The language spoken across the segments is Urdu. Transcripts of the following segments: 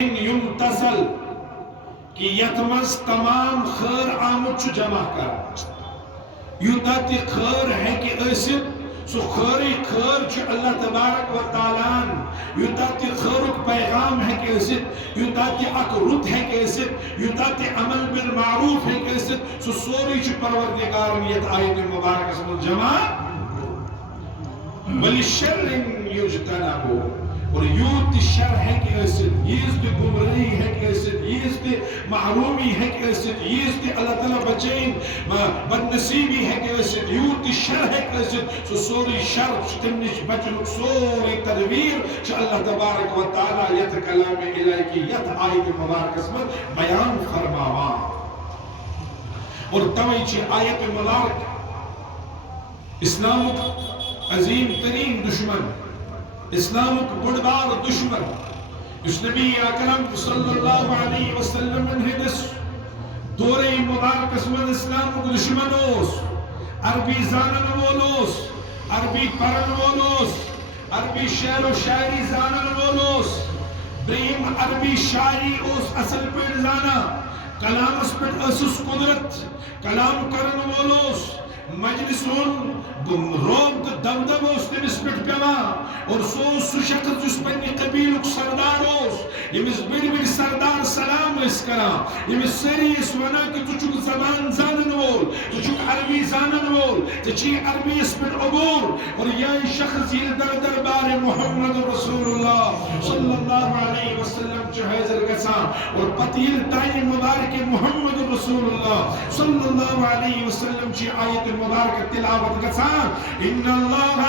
يمتثل کہ یتمز تمام خیر آمد چھ جمع کر یوتا تی خیر ہے کہ ایسد سو خیری خیر چھ اللہ تبارک و تعالیٰ یوتا تی خیرک پیغام ہے کہ ایسد یوتا تی اک رت ہے کہ ایسد یوتا تی عمل بالمعروف ہے کہ ایسد سو سوری چھ پروردگار نیت آیت مبارک اسم الجمع وَلِشَّرٍ يُجْتَنَبُ اور یوت شر ہے کہ ایسد یہ اس کی گمراہی ہے کہ ایسد یہ اس کی محرومی ہے کہ ایسد یہ اس کی اللہ تعالیٰ بچین بدنصیبی ہے کہ ایسد یوت شر ہے کہ ایسد سو سوری شر تمنش بچنک سوری تدبیر چھ اللہ تبارک و تعالیٰ یت کلام الہی کی یت آیت مبارک اسمت بیان فرماوا اور توئی چھ آیت مبارک اسلام عظیم ترین دشمن اسلام کو بڑبار دشمن اس نبی اکرم صلی اللہ علیہ وسلم انہدس دورے مبارک اسمد اسلام کو دشمن اوس عربی زانن وولوس عربی پرن وولوس عربی شعر و شاعری زانن وولوس بریم عربی شاعری اوس اصل پر زانا کلام اس پر اسس قدرت کلام کرن وولوس مجلسون روب دبدب اس نے نسبت پیوا اور سو شخص جس پنی قبیلک سردار اس یمس بڑی بڑی سردار سلام اس کرا یمس سری اس ونا کہ تو چک زبان زانن وول تو چک عربی زانن وول تو چی عربی اس پر عبور اور یہ شخص یہ دربار محمد رسول اللہ صلی اللہ علیہ وسلم چو حیزر گسا اور پتیل تائی مبارک محمد رسول اللہ صلی اللہ علیہ وسلم چی آیت مبارک تلاوت گسا ان اللہ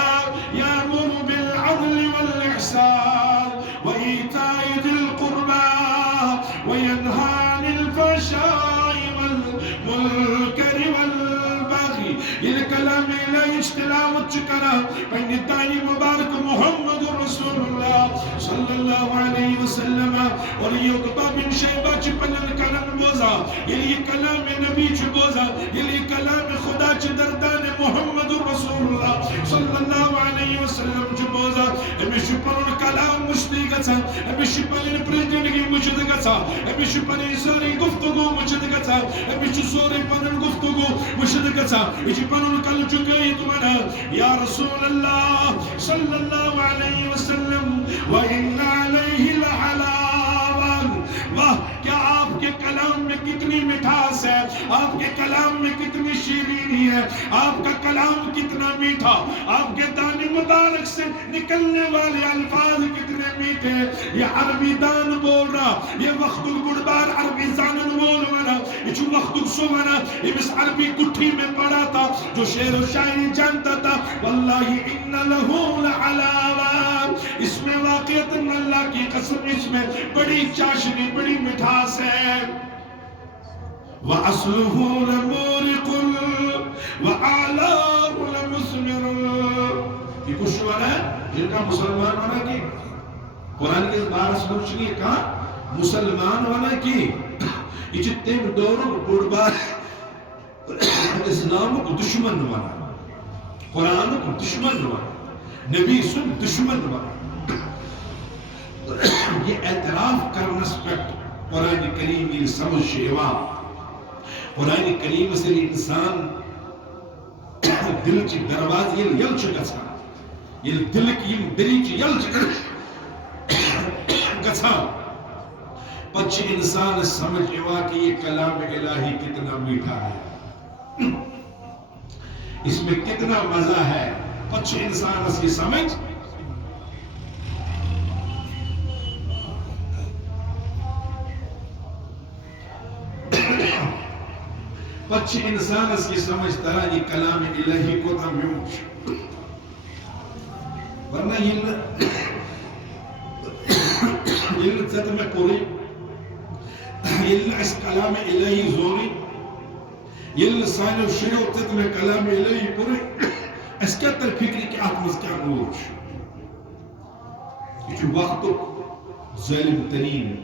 یامر بالعدل والاحسان وایتاء ذی القربى وینہی عن الفحشاء والمنکر والبغی یہ کلام الہی تلاوت چکرا پہنے دائی مبارک محمد رسول اللہ صلی اللہ علیہ وسلم اور یہ اقبا بن شیبہ چپنن کلم بوزا یہ کلام نبی چھ بوزا یہ کلام خدا چھ دردان محمد رسول اللہ صلی اللہ علیہ وسلم چھ بوزا امیش پرون کلام مشتی گسا امیش پرون پریزیڈنگی مجھد گسا امیش پرون ساری گفتگو مجھد گسا امیش سوری پرون گفتگو مجھد گسا امیش پرون کل چکے تمہارا یا رسول اللہ صلی اللہ علیہ وسلم وَإِنَّ عَلَيْهِ لَحَلَاوًا واہ کیا آپ کے کلام میں کتنی مٹھاس ہے آپ کے کلام میں کتنی شیرینی ہے آپ کا کلام کتنا میٹھا آپ کے دان مبارک سے نکلنے والے الفاظ کتنے میٹھے یہ عربی دان بول رہا یہ وقت الگڑبار عربی زانن بول رہا یہ جو وقت السوانا یہ بس عربی کٹھی میں پڑا تھا جو شعر و شاعری جانتا تھا واللہ ان لہو لعلاوان اس میں واقعیت اللہ کی قسم اس میں بڑی چاشنی بڑی مٹھاس ہے وَأَصْلُهُ لَمُورِقٌ وَأَعْلَاهُ لَمُثْمِرٌ یہ کچھ شوانا ہے جن کا مسلمان ہونا کی قرآن کے 12 سلوک چلیے کہا مسلمان ہونا کی یہ جتنے دوروں بڑبار اسلام کو دشمن ہونا قرآن کو دشمن ہونا نبی سن دشمن ہونا یہ اعتراف کرنا سپیکٹ قرآن کریم یہ سمجھ شیوا قرآن کریم سے انسان دل کی درواز یل چکسا یہ دل کی دلی کی یل چکسا پچھ انسان سمجھ شیوا کہ یہ کلام الہی کتنا میٹھا ہے اس میں کتنا مزہ ہے پچھ انسان اس کی سمجھ پچھ انسان اس کی سمجھ طرح یہ کلام الہی کو تم یوں ورنہ یہ لذت میں پوری یہ اس کلام الہی زوری یہ لسان و شریعت میں کلام الہی پوری اس کے تر فکری کی آتمز کیا نور یہ جو وقت ظالم ترین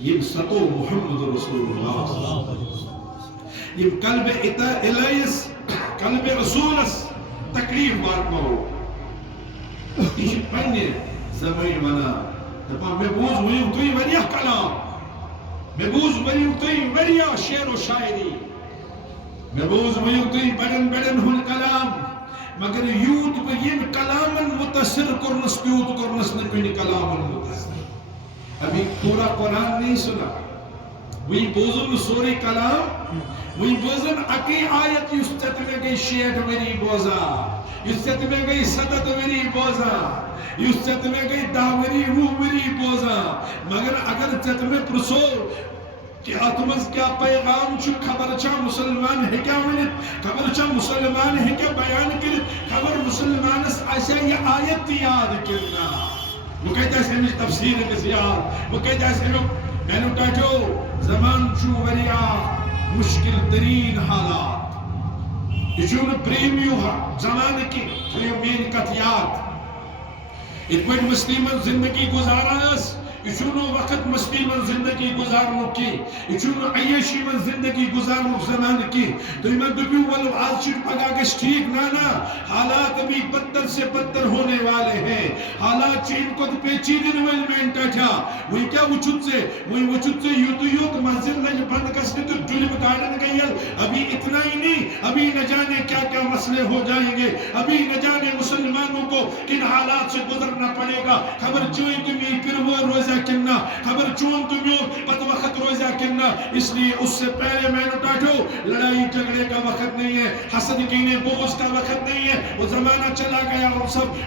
یہ سطو محمد رسول اللہ یہ قلب الہیس قلب رسولس تکلیف بات مہو یہ پہنے زمین منا دپان میں بوز ہوئی توی وریا کلام میں بوز ہوئی توی وریا شعر و شاعری میں بوز ہوئی توی بڑن بڑن ہن کلام مگر یوت پہ یم کلامن متاثر کرنس پیوت کرنس نکنی کلامن متاثر ابھی پورا قرآن نہیں سنا وہی بوزن سوری کلام وہی بوزن اکی آیت یستت میں گئی 60 وری بوزا یستت میں گئی 70 وری بوزا یستت میں گئی 10 وری 20 وری بوزا مگر اگر چت میں پرسو کہ اتمز کیا پیغام چھو خبر چا مسلمان ہے کیا ونت خبر چا مسلمان ہے کیا بیان کرت خبر مسلمان اس ایسا یہ آیت یاد کرنا وہ کہتا ہے سمجھ تفسیر کس یاد وہ کہتا ہے سمجھ میں نے کہا جو زمان چھو وریا مشکل ترین حالات یہ جو پریمیو زمان کی تھیو مین کتیات اتوٹ مسلمان زندگی گزاراس یہ وقت مسلمان زندگی گزارنو کی یہ عیشی من زندگی گزارنو زمان کی تو میں دبیو والو آج چیٹ پگا گش ٹھیک نانا حالات ابھی بدتر سے بدتر ہونے والے ہیں حالات چین کو پیچیدن ویلمنٹا تھا وہی کیا وچھت سے یوت مسجد میں بند کسنے تو ڈولپ گارڈن گئی ابھی اتنا ہی نہیں ابھی نہ جانے کیا کیا مسئلے ہو جائیں گے ابھی نہ جانے مسلمانوں کو کن حالات سے گزرنا پڑے گا خبر چوئی تمہیں پھر وہ روزہ کننا خبر چون تمہیں پت وقت روزہ کننا اس لیے اس سے پہلے میں نے ٹاٹو لڑائی جھگڑے کا وقت نہیں ہے حسد کینے بغض کا وقت نہیں ہے وہ زمانہ چلا گیا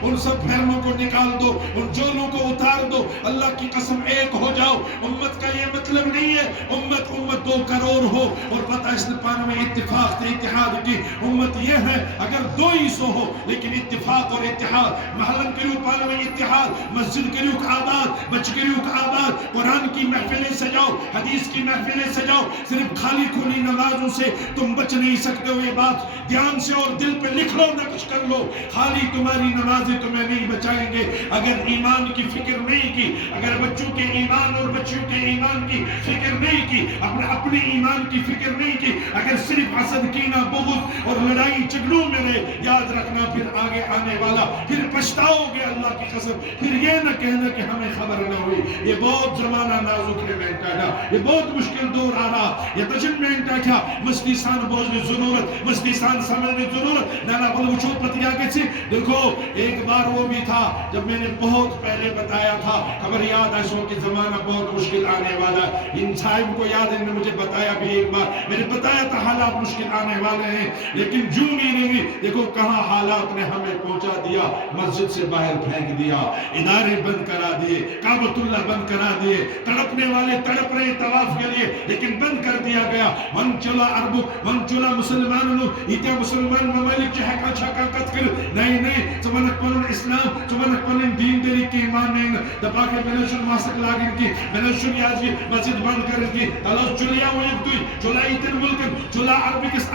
ان سب پھیرنوں کو نکال دو ان جولوں کو اتار دو اللہ کی قسم ایک ہو جاؤ امت کا یہ مطلب نہیں ہے امت 2 کروڑ ہو اور پتہ اس نے پانا میں اتفاق تے اتحاد کی امت یہ ہے اگر 200 ہو لیکن اتفاق اور اتحاد محلن کریو پانا میں اتحاد مسجد کریو آباد بچ کریو آباد قرآن کی محفلیں سجاؤ حدیث کی محفلیں سجاؤ صرف خالی کھلی نمازوں سے تم بچ نہیں سکتے ہو یہ بات دھیان سے اور دل پہ لکھ لو نقش کر لو خالی تمہاری نمازیں تمہیں نہیں بچائیں گے اگر ایمان کی فکر نہیں کی اگر بچوں کے ایمان اور بچوں کے ایمان کی فکر نہیں کی اپنے ایمان کی فکر نہیں کی اگر صرف حسد کینہ بغض اور لڑائی جھگڑوں میں رہے یاد رکھنا پھر آگے آنے والا پھر پچھتاؤ گے اللہ کی قسم پھر یہ نہ کہنا کہ ہمیں خبر نہ ہوئی یہ بہت زمانہ نازک ہے بیٹا تھا یہ بہت مشکل دور آ رہا یہ تجن میں انٹا تھا مستیسان بوجھ ضرورت مستیسان سمجھنے ضرورت نانا بلوچو پتیا کے سی دیکھو ایک بار وہ بھی تھا جب میں نے بہت پہلے بتایا تھا خبر یاد ایسوں کی زمانہ بہت مشکل آنے والا ان صاحب کو یاد ہے نے مجھے بتایا بھی ایک بار میں نے بتایا تھا حالات مشکل آنے والے ہیں لیکن جو نہیں دیکھو کہاں حالات نے ہمیں پہنچا دیا مسجد سے باہر پھینک دیا ادارے بند کرا دیے کعبۃ اللہ بند کرا دیے تڑپنے والے تڑپ رہے طواف کے لیے لیکن بند کر دیا گیا من چلا عربو من چلا مسلمانوں ایتیا مسلمان ممالک چاہے کا چھکا کت کر نہیں چمنک پنن اسلام چمنک پنن دین دری کی ایمان نہیں دبا کے منشن ماسک لاگن کی منشن یازی مسجد بند کر کی اللہ چلیا وہ ایک دوئی چلا ایتن ملکن چلا عربکس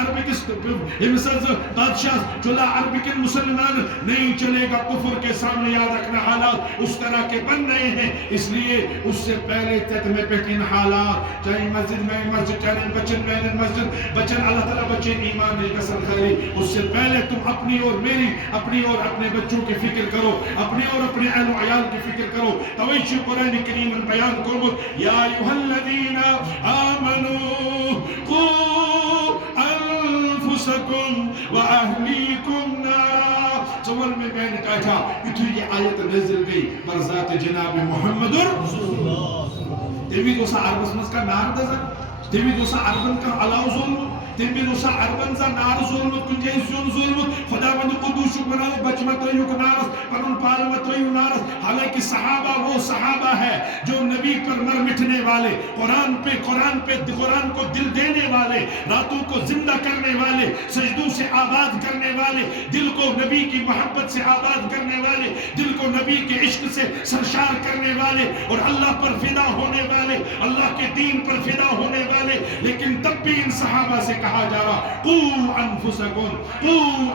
ہمسز بادشاہ چلا عربکن مسلمان نہیں چلے گا کفر کے سامنے یاد رکھنا حالات اس طرح کے بن رہے ہیں اس لیے اس سے پہلے تتمے پہتین حالات چاہے مسجد میں مسجد چاہے بچن میں مسجد بچن اللہ تعالیٰ بچن ایمان نہیں کسر خیلی اس سے پہلے تم اپنی اور میری اپنی اور اپنے بچوں کی فکر کرو اپنے اور اپنے اہل و عیال کی فکر کرو تویش قرآن کریم بیان کرو یا ایوہ الذین آمنوا قو انفسکم و اہلیکم نارا سوال میں نے کہا تھا اتو یہ آیت نزل گئی پر ذات جناب محمد تیوی دوسا عربس مز کا نار دزا تیوی دوسا عربن کا علاو ظلم تیوی دوسا عربن زا نار ظلم کن جائے سیون ظلم خدا بند قدوشک بناو بچ متریوک نارس پنن پال متریو نارس حالانکہ صحابہ وہ صحابہ ہے جو نبی پر مر مٹنے والے قرآن کو دل دینے والے راتوں کو زندہ کرنے والے سجدوں سے آباد کرنے والے دل کو نبی کی محبت سے آباد کرنے والے دل کو نبی کے عشق سے سرشار کرنے والے اور اللہ پر فدا ہونے والے اللہ کے دین پر فدا ہونے والے، لیکن تب بھی ان صحابہ سے کہا جا رہا قو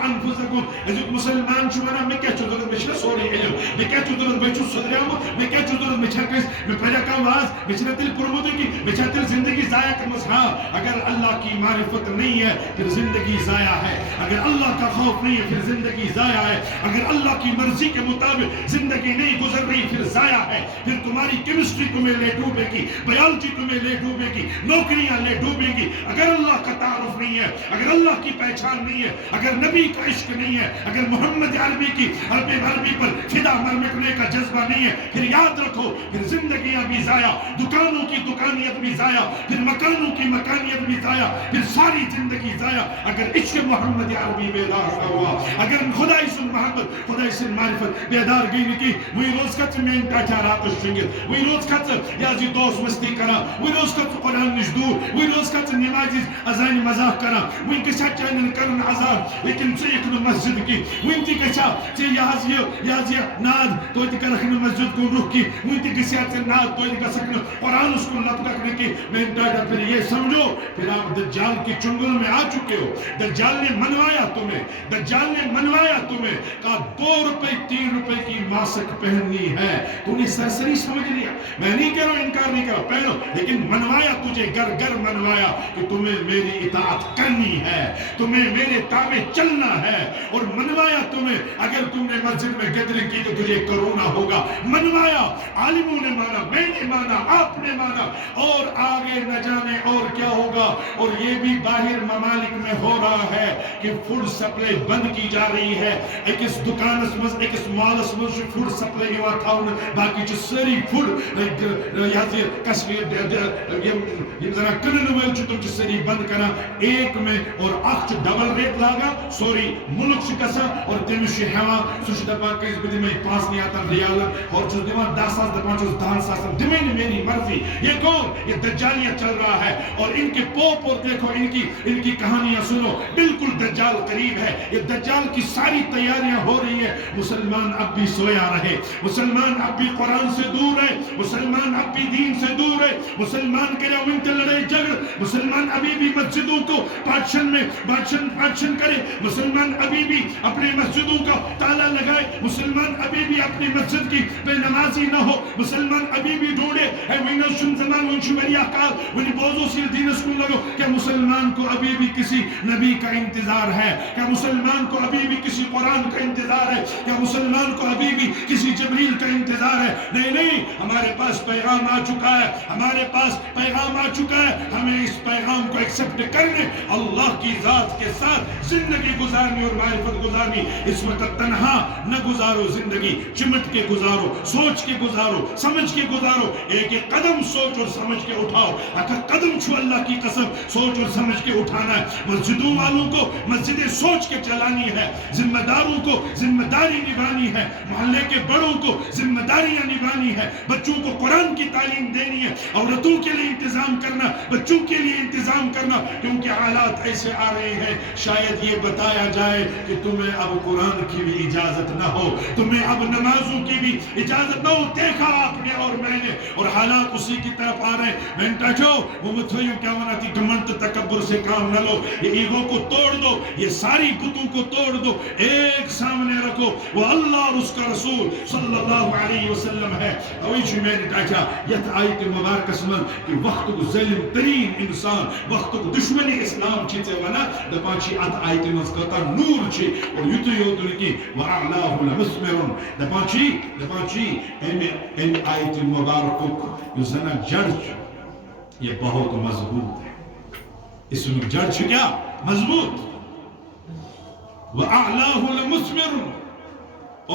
انفسکم ازیک مسلمان شمانا میں کیا چودر بچنا سوری علم میں کیا چودر بچو صدریامو میں کیا چودر بچھا کس میں پہلا کام واز بچنا تل پرمودے کی بچھا تل زندگی ضائع کرمس. ہاں اگر اللہ کی معرفت نہیں ہے پھر زندگی ضائع ہے، اگر اللہ کا خوف نہیں ہے پھر زندگی ضائع ہے، اگر اللہ کی مرضی کے مطابق زندگی نہیں گزر رہی پھر ضائع ہے. پھر تمہاری کیمسٹری تمہیں لے ڈوبے گی، بایولوجی تمہیں لے ڈوبے گی، نوکریاں لے ڈوبے گی. اگر اللہ کا تعارف نہیں ہے، اگر اللہ کی پہچان نہیں ہے، اگر نبی کا عشق نہیں ہے، اگر محمد عربی کی عربی پر فدا مرمٹنے کا جذبہ نہیں ہے، پھر یاد رکھو پھر زندگیاں بھی ضائع، دکانوں کی دکانیت بھی ضائع، پھر مکانوں کی مکانیت بھی ضائع، پھر ساری زندگی ضائع. اگر عشق محمد عربی بیدار ہوا، اگر خدای سن محمد خدای سن معرفت بیدار گئی نکی وہی روز کچھ میں انٹاچا رات شنگت وہی روز کچھ یازی دوست مستی کرا وہی روز کچھ قرآن نشدور وہی روز کچھ نمازی ازانی مزاق کرا وہی کچھا چاہنن کرن عذاب لیکن چھ اکن مسجد کی وہی تی کچھا چھ یازی ناد تو تی کرخن مسجد کو روح کی وہی تی کچھا چھ ناد تو تی کسکن قرآن اس کو لپکنے کی میں انٹاچا. پھر یہ سمجھو پھر آپ دجال کی چنگل میں آ چکے ہو. دجال نے منوایا تمہیں، دجال نے منوایا تمہیں، کہا 2 روپے 3 روپے کی ماسک پہننی ہے. تو نے سرسری سمجھ لیا، میں نہیں کہہ رہا انکار نہیں کر رہا، پہنو، لیکن منوایا تجھے گر منوایا کہ تمہیں میری اطاعت کرنی ہے، تمہیں میرے تابع چلنا ہے. اور منوایا تمہیں اگر تم نے مسجد میں گیدرنگ کی تو تجھے کرونا ہوگا. منوایا، عالموں نے مانا، میں نے مانا، آپ نے مانا، اور آگے نہ جانے اور کیا ہوگا. اور یہ بھی باہر ممالک میں ہو رہا ہے کہ فوڈ سپلائی بند کی جا رہی ہے. ایک اس دکان اس ایک اس مال اس میں فوڈ سپلائی ہوا تھا باقی جو سری فوڈ یہاں کشمیر یہ ذرا کرنے میں جو تم سری بند کرا ایک میں اور اخت ڈبل ریٹ لاگا سوری ملک شکسا اور تیمشی ہوا سوشی دبا کس بدی میں پاس نہیں آتا ریال اور جو دیوان 10 ساس دبا جو 10 ساس دمین میری مرضی. یہ کون؟ یہ دجالیہ چل رہا ہے. اور ان کے پوپ اور دیکھو ان کی کہانیاں سنو، بالکل دجال قریب ہے. یہ دجال کی ساری تیاریاں ہو رہی ہیں. مسلمان اب بھی سویا رہے، مسلمان اب بھی قرآن سے دور ہے، مسلمان اب بھی دین سے دور ہے. مسلمان کے لئے ونٹ لڑے جگڑ، مسلمان ابھی بھی مسجدوں کو پاٹشن کرے، مسلمان ابھی بھی اپنے مسجدوں کا تالا لگائے، مسلمان ابھی بھی اپنی مسجد کی بے نمازی نہ ہو، مسلمان ابھی بھی ڈھونڈے ہے وینشن زمان ونشو میری احکال ونی بوزو سیل دین اسکول لگو. کہ مسلمان کو ابھی بھی کسی نبی کا انتظار ہے، کہ مسلمان کو ابھی بھی کسی قرآن کا انتظار ہے، کہ مسلمان کو ابھی بھی کسی جبریل کا انتظار ہے. نہیں، ہمارے پاس پیغام آ چکا ہے، ہمارے پاس پیغام آ چکا ہے. ہمیں اس پیغام کو ایکسپٹ کرنے، اللہ کی ذات کے ساتھ زندگی گزارنی اور معرفت گزارنی. اس وقت تنہا نہ گزارو زندگی، چمٹ کے گزارو، سوچ کے گزارو، سمجھ کے گزارو. ایک ایک قدم سوچ اور سمجھ کے اٹھاؤ. اگر قدم چھو اللہ کی قسم سوچ اور سمجھ کے اٹھانا ہے. مسجدوں والوں کو مسجدیں سوچ کے چلانی ہے، ذمہ داروں کو ذمہ داری نبھانی ہے، محلے کے بڑوں کو ذمہ داریاں نبھانی ہے، بچوں کو قرآن کی تعلیم دینی ہے، عورتوں کے لیے انتظام کرنا، بچوں کے لیے انتظام کرنا. کیونکہ حالات ایسے آ رہے ہیں شاید یہ بتایا جائے کہ تمہیں اب قرآن کی بھی اجازت نہ ہو، تمہیں اب نمازوں کی بھی اجازت نہ ہو. دیکھا آپ نے اور میں نے، اور حالات اسی کی طرف آ رہے ہیں. میں انٹاچو وہ متھوئیوں کیا ہونا تھی گمنٹ تکبر سے کام نہ لو. یہ ایگو کو توڑ دو، یہ ساری بتوں کو توڑ دو، ایک سامنے رکھو وہ اللہ اور اس کا رسول صلی اللہ علیہ وسلم ہے. اویچ میں نے کہا یہ آیت مبارک اسمن کہ وقت کو ظلم ترین انسان وقت کو دشمنی اسلام چیزے وانا دپانچی ات آیت مزکتا نور چی اور یوتو یوتو لکی وَعَلَاهُ لَمُسْمِرُن. دپانچی ان آیت مبارک جو زنا جڑ یہ بہت مضبوط ہے. اس میں جڑ کیا مضبوط وَأَعْلَاهُ لَمُسْمِرُن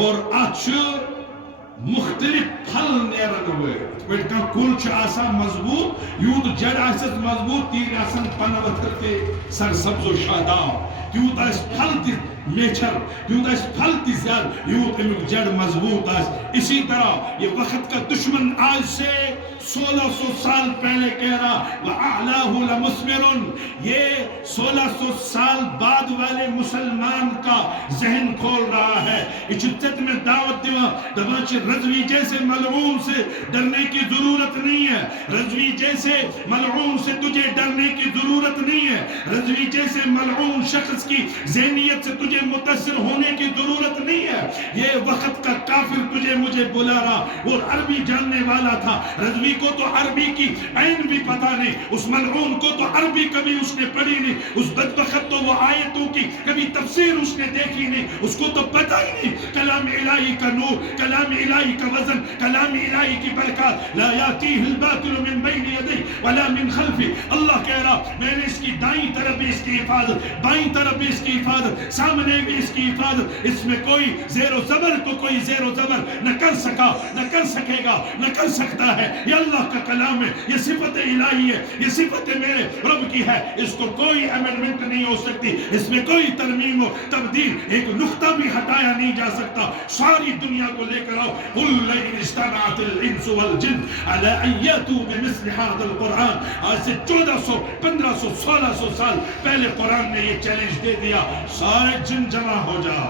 اور اچھ مختلف پھل نیرن ہوئے. بیٹھ کا کلچ آسا مضبوط یود جڑ آسا مضبوط تیر آسان پنوت کرتے سر سبز و شاداب یود آس پھل میچھر یوت اس پھل تی زیاد یوت امیک جڑ مضبوط آس. اسی طرح یہ وقت کا دشمن آج سے 1600 سال پہلے کہہ رہا وَأَعْلَاهُ لَمُسْمِرٌ. یہ 1600 سال بعد والے مسلمان کا ذہن کھول رہا ہے. اچھت میں دعوت دیوا دبانچ رضوی جیسے ملعون سے ڈرنے کی ضرورت نہیں ہے. رضوی جیسے ملعون سے تجھے ڈرنے کی ضرورت نہیں ہے. رضوی جیسے ملعون شخص کی ذہنیت سے تجھے متاثر ہونے کی ضرورت نہیں ہے. یہ وقت کا کافر تجھے مجھے بلا رہا. وہ عربی جاننے والا تھا. رضوی کو تو عربی کی عین بھی پتا نہیں. اس ملعون کو تو عربی کبھی اس نے پڑھی نہیں. اس بدبخت تو وہ آیتوں کی کبھی تفسیر اس نے دیکھی نہیں. اس کو تو پتا ہی نہیں کلام الہی کا نور, کلام الہی کا وزن, کلام الہی کی برکات. لا یاتیہ الباطل من بین یدیہ ولا من خلفہ. اللہ کہہ رہا میں نے اس کی دائیں طرف بھی اس کی حفاظت, بائیں طرف بھی اس کی حفاظت, سامنے بھی اس کی حفاظت. اس میں کوئی زیر و زبر کو کوئی زیر و زبر نہ کر سکا, نہ کر سکے گا, نہ کر سکتا ہے. یہ اللہ کا کلام ہے, یہ صفت الہی ہے, یہ صفت میرے رب کی ہے. اس کو کوئی امینڈمنٹ نہیں ہو سکتی, اس میں کوئی ترمیم و تبدیل, ایک نقطہ بھی ہٹایا نہیں جا سکتا. ساری دنیا کو لے کر آؤ. قُلْ لَئِنِ اجْتَمَعَتِ الْإِنسُ وَالْجِنُّ عَلَىٰ أَن يَأْتُوا بِمِثْلِ هَٰذَا الْقُرْآنِ. آج سے 1400, 1500, 1600 سال پہلے قرآن نے یہ چیلنج دے دیا, سارے جن جمع ہو جاؤ,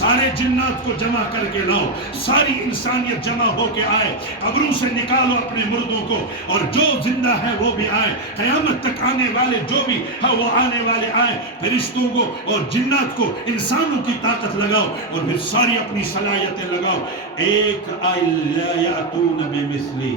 سارے جنات کو جمع کر کے لاؤ, ساری انسانیت جمع ہو کے آئے, قبروں سے نکالو اپنے مردوں کو, اور جو زندہ ہے وہ بھی آئے, قیامت تک آنے والے جو بھی ہے وہ آنے والے آئے. فرشتوں کو اور جنات کو, انسانوں کی طاقت لگاؤ, اور پھر ساری اپنی صلاحیتیں لگاؤ. ایک لا یاتون بمثلی,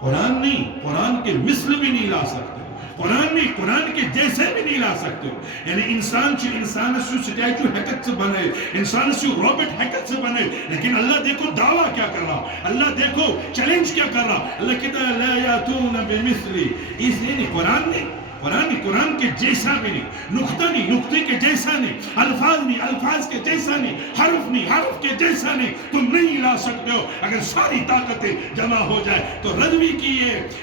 قرآن نہیں, قرآن کے مثل بھی نہیں لا سکتے, قرآن نہیں, قرآن کے جیسے بھی نہیں لا سکتے. یعنی انسان سے سٹیچو حیکت سے بنے, انسان سے روبٹ حیکت سے بنے. لیکن اللہ دیکھو دعویٰ کیا کر رہا, اللہ دیکھو چیلنج کیا کر رہا. اللہ کہتا ہے لا یاتون بمثلی. اس لیے نہیں, قرآن نہیں, قرآن کے جیسا بھی نہیں, نقطہ نہیں, نقطے کے جیسا نہیں, الفاظ نہیں, الفاظ کے جیسا نہیں, حرف نہیں, حرف کے جیسا نہیں. تم نہیں لا سکتے ہو. اگر ساری طاقتیں جمع ہو جائے تو رضوی کی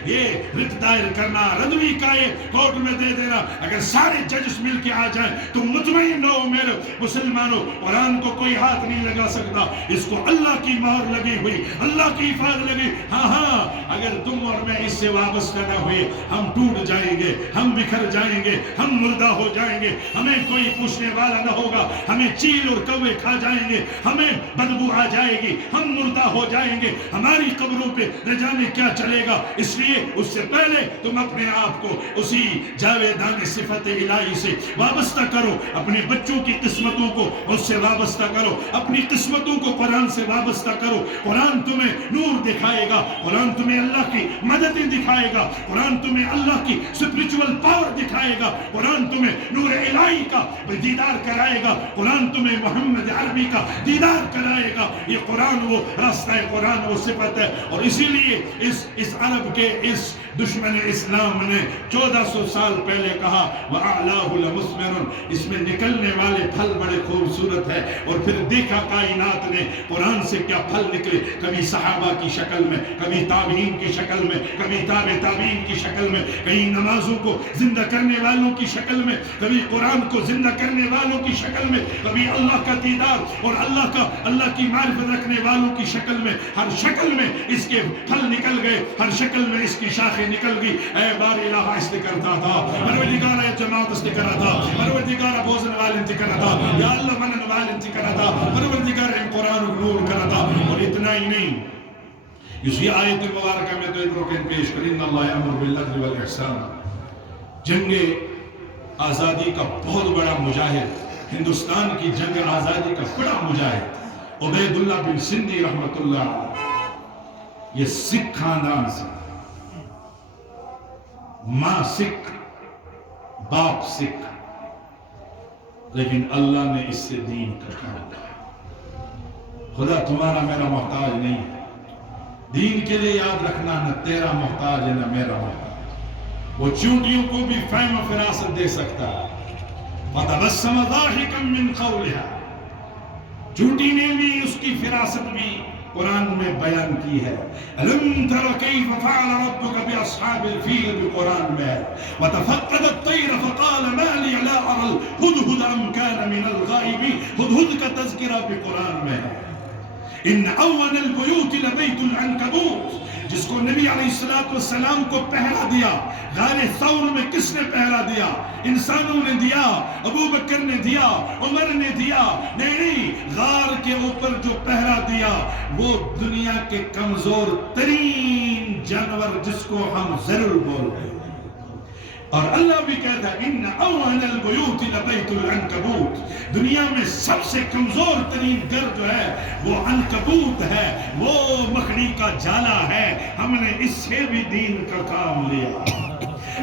یہ رٹ دائر کرنا, رضوی کا یہ کورٹ میں دے دینا, اگر سارے ججز مل کے آ جائیں تو مطمئن ہو میرے مسلمانوں, قرآن کو کوئی ہاتھ نہیں لگا سکتا. اس کو اللہ کی مہر لگی ہوئی, اللہ کی حفاظت لگی. ہاں, اگر تم اور میں اس سے وابستہ نہ ہوئے, ہم ٹوٹ جائیں گے, ہم بکھر جائیں گے, ہم مردہ ہو جائیں گے, ہمیں کوئی پوچھنے والا نہ ہوگا, ہمیں چیل اور کوے کھا جائیں گے, ہمیں بدبو آ جائے گی, ہم مردہ ہو جائیں گے, ہماری قبروں پہ نہ جانے کیا چلے گا. اس لیے اس سے پہلے تم اپنے آپ کو اسی جاویدان صفت الہی سے وابستہ کرو, اپنے بچوں کی قسمتوں کو اس سے وابستہ کرو, اپنی قسمتوں کو قرآن سے وابستہ کرو. قرآن تمہیں نور دکھائے گا, قرآن تمہیں اللہ کی مددیں دکھائے گا, قرآن تمہیں اللہ کی اسپرچول پاور دکھائے گا, قرآن تمہیں نور الہی کا دیدار کرائے گا, قرآن تمہیں محمد عربی کا دیدار کرائے گا. یہ قرآن وہ راستہ ہے, قرآن وہ صفت ہے. اور اسی لیے اس عرب کے اس دشمن اسلام نے 1400 سال پہلے کہا وَأَعْلَاهُ لَمُسْمِرٌ, اس میں نکلنے والے پھل بڑے خوبصورت ہے. اور پھر دیکھا کائنات نے قرآن سے کیا پھل نکلے, کبھی صحابہ کی شکل میں, کبھی تابعین کی شکل میں, کبھی تابعین کی شکل میں, کہیں نمازوں کو زندہ کرنے والوں کی شکل میں, کبھی قرآن کو زندہ کرنے والوں کی شکل میں, کبھی اللہ کا دیدار اور اللہ کی معرفت رکھنے والوں کی شکل میں. ہر شکل میں اس کے پھل نکل گئے, ہر شکل میں اس کی شاخیں نکل گئی. اے بار الہ اس نے کرتا تھا, پروردگار جماعت اس نے کرا تھا, پروردگار بوزن والن سے کرا تھا, یا اللہ منن والن سے کرا تھا, پروردگار قرآن نور کرا تھا. اور اتنا ہی نہیں, اسی آیت مبارکہ میں تو ادرکن پیش کر ان اللہ یامر بالعدل والاحسان. جنگ آزادی کا بہت بڑا مجاہد, ہندوستان کی جنگ آزادی کا بڑا مجاہد عبید اللہ بن سندھی رحمت اللہ, یہ سکھ خاندان سے, ماں سکھ, باپ سکھ, لیکن اللہ نے اس سے دین کا کام کیا. خدا تمہارا میرا محتاج نہیں ہے, دین کے لیے یاد رکھنا نہ تیرا محتاج ہے نہ میرا محتاج. وہ چونٹیوں کو بھی فہم و فراست دے سکتا ہے. فَتَبَسَّمَ ضَاحِكًا مِّن قَوْلِهَا, چونٹی نے بھی اس کی فراست بھی قرآن میں بیان کی ہے. أَلَمْ تَرَ كَيْفَ فَعَلَ رَبُّكَ بِأَصْحَابِ الْفِيلِ بھی قرآن میں ہے. وَتَفَقَّدَ الطَّيْرَ فَقَالَ مَا لِيَ لَا أَرَى الْهُدْهُدَ أَمْ كَانَ مِنَ الْغَائِبِينَ. ہدہد کا تذکرہ بھی قرآن میں ہے. إِنَّ أَوَّنَ الْبُيُوتِ لَبَيْتُ الْعَنْكَبُوتِ، جس کو نبی علیہ السلام کو پہرا دیا. غار ثور میں کس نے پہرا دیا؟ انسانوں نے دیا، ابو بکر نے دیا، عمر نے دیا. نہیں، غار کے اوپر جو پہرا دیا وہ دنیا کے کمزور ترین جانور جس کو ہم ضرور بولتے ہیں. اور اللہ بھی کہتا ہے ان اوہن البیوت لبیت العنکبوت، دنیا میں سب سے کمزور ترین گھر جو ہے وہ عنکبوت ہے، وہ مکڑی کا جالا ہے. ہم نے اس سے بھی دین کا کام لیا،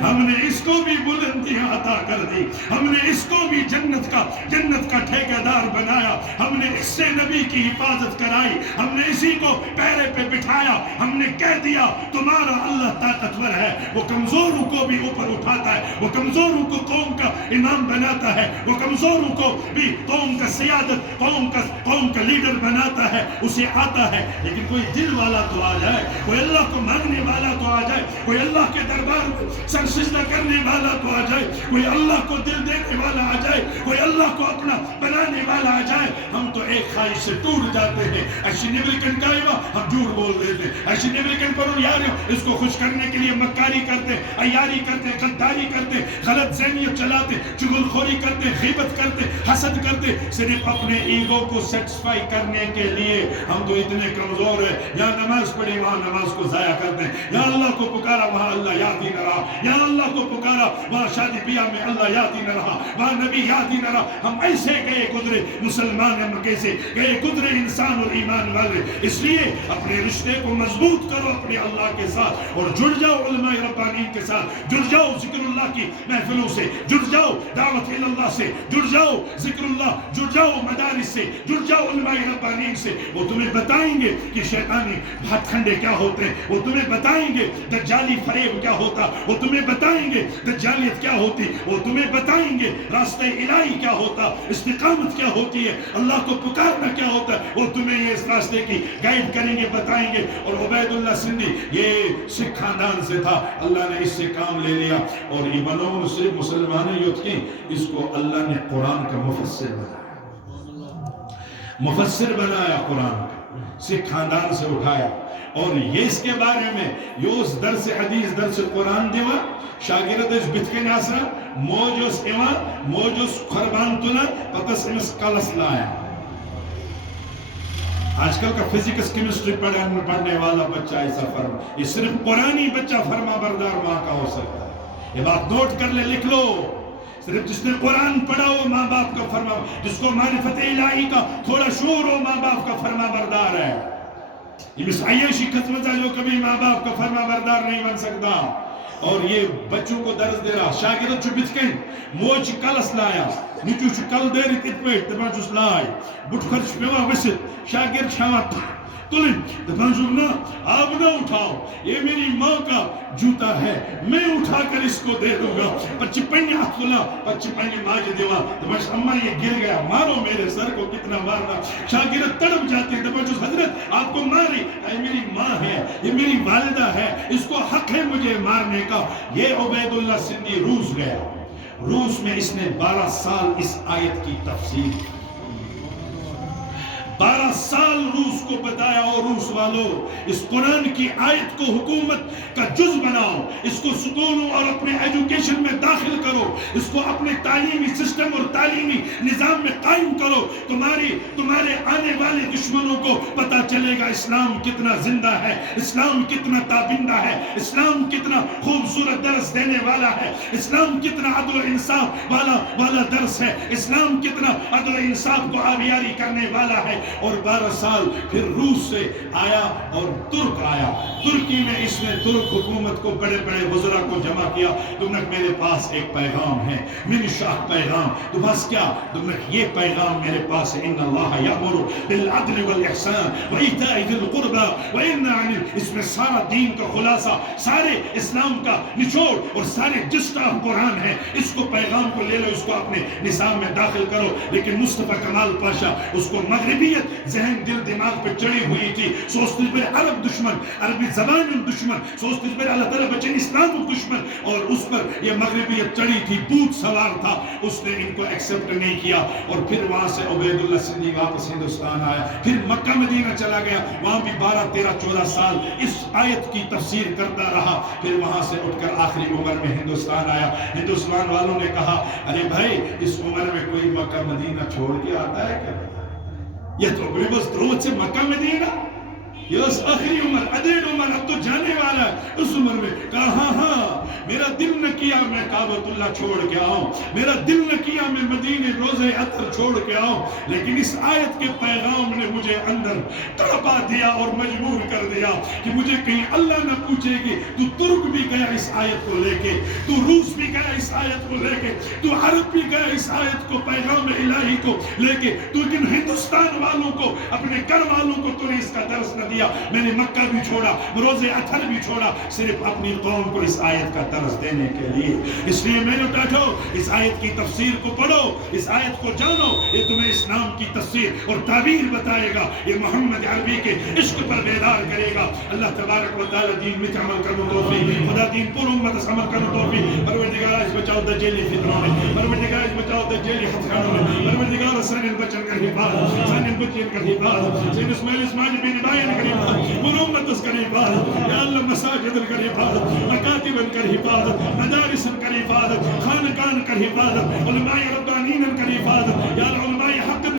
ہم نے اس کو بھی بلندیاں عطا کر دی، ہم نے اس کو بھی جنت کا ٹھیکیدار بنایا، ہم نے اس سے نبی کی حفاظت کرائی، ہم نے اسی کو پیرے پہ بٹھایا. ہم نے کہہ دیا تمہارا اللہ طاقتور ہے، وہ کمزوروں کو بھی اوپر اٹھاتا ہے، وہ کمزوروں کو قوم کا امام بناتا ہے، وہ کمزوروں کو بھی قوم کا سیادت، قوم کا لیڈر بناتا ہے. اسے آتا ہے. لیکن کوئی دل والا تو آ جائے، کوئی اللہ کو ماننے والا تو آ جائے، کوئی اللہ کے دربار میں سر سجدہ کرنے والا تو آ جائے، کوئی اللہ کو دل دینے والا آ جائے، کوئی اللہ کو اپنا بنانے والا آ جائے. ہم تو ایک خواہش سے ٹوٹ جاتے ہیں. ایسی نیبریکن کائیوا ہم جھوٹ بول دیتے ہیں. ایسی نیبریکن پر یار اس کو خوش کرنے کے لیے مکاری کرتے، عیاری کرتے، غداری کرتے، غلط ذہنیت چلاتے، چغل خوری کرتے، غیبت کرتے، حسد کرتے، صرف اپنے ایگو کو سیٹسفائی کرنے کے لیے. ہم تو اتنے کمزور ہیں. یا نماز پڑھی وہاں نماز کو ضائع کرتے ہیں، یا اللہ کو پکارا وہاں اللہ یاد ہی نہ رہا، یا اللہ کو پکارا وہاں شادی بیاہ میں اللہ یاد ہی نہ رہا، وہاں نبی یاد ہی نہ رہا. ہم ایسے گئے گزرے مسلمان ہیں، مکے سے گئے گزرے انسان اور ایمان والے. اس لیے اپنے رشتے کو مضبوط کرو اپنے اللہ کے ساتھ، اور جڑ جاؤ علماء ربانیین کے ساتھ، جڑ جاؤ ذکر اللہ کی محفلوں سے، جڑ جاؤ دعوت اللہ سے، جڑ جاؤ ذکر اللہ، جڑ جاؤ مدارس سے، جڑ جاؤ علماء ربانیین سے. وہ تمہیں بتائیں گے کہ شیطانی ہاتھ کھنڈے کیا ہوتے ہیں، وہ تمہیں بتائیں گے دجالی فریب کیا ہوتا، وہ تمہیں بتائیں گے دجالیت کیا ہوتی، وہ تمہیں بتائیں گے راستہ الہی کیا ہوتا، استقامت کیا ہوتی ہے، اللہ کو پکارنا کیا ہوتا ہے. وہ تمہیں یہ اس راستے کی گائیڈ کریں گے، بتائیں گے. اور عبید اللہ سندھی یہ سکھ خاندان سے تھا، اللہ نے اس سے کام لے لیا. اور یہ بنو صرف مسلمان یوت کی، اس کو اللہ نے قرآن کا مفسر بنایا قرآن کا، سکھ خاندان سے اٹھایا. اور یہ اس کے بارے میں یوس درس حدیث درس قرآن دیوا شاگرد اس بتکن آسرا موجوس ایوان موجوس قربان تنا پتس امس کلس لایا. آج کل کا فزکس کیمسٹری پڑھنے والا بچہ ایسا فرما، یہ صرف قرآنی بچہ فرما بردار ماں کا ہو سکتا ہے. یہ بات نوٹ کر لے، لکھ لو. صرف جس نے قرآن پڑھا ہو ماں باپ کا فرما، جس کو معرفت الہی کا تھوڑا شعور ہو، ماں باپ کا فرما بردار ہے. یہ مس عیاشی قسمت ہے جو کبھی ماں باپ کا فرما بردار نہیں بن سکتا. اور یہ بچوں کو درس دے رہا شاگرد چھو بتکن موچ کلس لایا نیچو چھو کل دیر ات پیٹ دبان چھوس لائے بٹ خرچ پیوا وسط شاگرد چھاوا تلن دبان چھو نا آپ نہ اٹھاؤ، یہ میری ماں کا جوتا ہے، میں اٹھا کر اس کو دے دوں گا. پچی پہنے ہاتھ کھلا، پچی پہنے ماج دیوا. دبان چھو اممہ یہ گر گیا، مارو میرے سر کو کتنا مارنا. شاگرد تڑپ جاتے ہیں. دبان چھو حضرت آپ کو ماری، یہ میری ماں ہے، یہ میری والدہ ہے، اس کو حق ہے مجھے مارنے کا. یہ عبید اللہ سندھی روس گیا. روس میں اس نے 12 سال اس آیت کی تفسیر کی. 12 سال روس کو بتایا. اور روس والوں اس قرآن کی آیت کو حکومت کا جز بناؤ، اس کو سکولوں اور اپنے ایجوکیشن میں داخل کرو، اس کو اپنے تعلیمی سسٹم اور تعلیمی نظام میں قائم کرو. تمہارے آنے والے دشمنوں کو پتا چلے گا اسلام کتنا زندہ ہے، اسلام کتنا تابندہ ہے، اسلام کتنا خوبصورت درس دینے والا ہے، اسلام کتنا عدل و انصاف والا درس ہے، اسلام کتنا عدل و انصاف کو آبیاری کرنے والا ہے. اور 12 سال پھر روس سے آیا اور ترک آیا. ترکی میں اس نے ترک حکومت کو بڑے بڑے وزراء کو جمع کیا. تمہیں میرے پاس ایک پیغام ہے، من شاہ پیغام. تو بس کیا تمہیں یہ پیغام میرے پاس ہے، ان اللہ یامر بالعدل والاحسان وایتاء ذی القربى وینہی عن اس میں سارا دین کا خلاصہ، سارے اسلام کا نچوڑ اور سارے جس کا قرآن ہے، اس کو پیغام کو لے لو، اس کو اپنے نظام میں داخل کرو. لیکن مصطفیٰ کمال پاشا اس کو مغربی عربیت ذہن دل دماغ پہ چڑی ہوئی تھی. سوچتے تھے عرب دشمن, عربی زبان دشمن, سوچتے تھے اللہ تعالیٰ بچے اسلام دشمن, اور اس پر یہ مغربیت چڑی تھی, بھوت سوار تھا. اس نے ان کو ایکسپٹ نہیں کیا, اور پھر وہاں سے عبید اللہ سندھی واپس ہندوستان آیا, پھر مکہ مدینہ چلا گیا, وہاں بھی 12, 13, 14 سال اس آیت کی تفسیر کرتا رہا. پھر وہاں سے اٹھ کر آخری عمر میں ہندوستان آیا. ہندوستان والوں نے کہا ارے بھائی اس عمر میں کوئی مکہ مدینہ چھوڑ کے آتا ہے کیا؟ یہ تو بس درود سے مکہ مدینہ, یہ اس آخری عمر, ادھیڑ عمر, اب تو جانے والا ہے. اس عمر میں کہا ہاں ہاں میرا دل نہ کیا میں کعبۃ اللہ چھوڑ کے آؤں, میرا دل نہ کیا میں مدینے روضہ عطر چھوڑ کے آؤں, لیکن اس آیت کے پیغام نے مجھے اندر تڑپا دیا اور مجبور کر دیا کہ مجھے کہیں اللہ نہ پوچھے کہ تو ترک بھی گیا اس آیت کو لے کے, تو روس بھی گیا اس آیت کو لے کے, تو عرب بھی گیا اس آیت کو, پیغام الہی کو لے کے, تو لیکن ہندوستان والوں کو, اپنے گھر والوں کو تو نے اس کا درس نہ دیا. میں نے مکہ بھی چھوڑا, روضہ عطر بھی چھوڑا, صرف اپنی قوم کو اس آیت کا درس دینے کے لیے. اس لیے میں نے بیٹھو, اس آیت کی تفسیر کو پڑھو, اس آیت کو جانو, یہ تمہیں اسلام کی تفسیر اور تعبیر بتائے گا, یہ محمد عربی کے عشق پر بیدار کرے گا. اللہ تبارک و تعالی دین میں عمل کرنے توفیق, خدا دین پر امت عمل کرنے توفیق. پروردگار اس بچاؤ دجالی فتنوں میں, پروردگار اس بچاؤ دجالی ہتھیاروں میں, پروردگار سانن بچن کر حفاظت, سانن بچن کر حفاظت, سید اسماعیل اسماعیل بن بائن کر حفاظت, مرمت اس کر حفاظت, یا اللہ مساجد کر حفاظت, مکاتب کر حفاظت, مدارس کر حفاظت, خانقان کر حفاظت, علماء ربانین کر حفاظت, یا علماء حق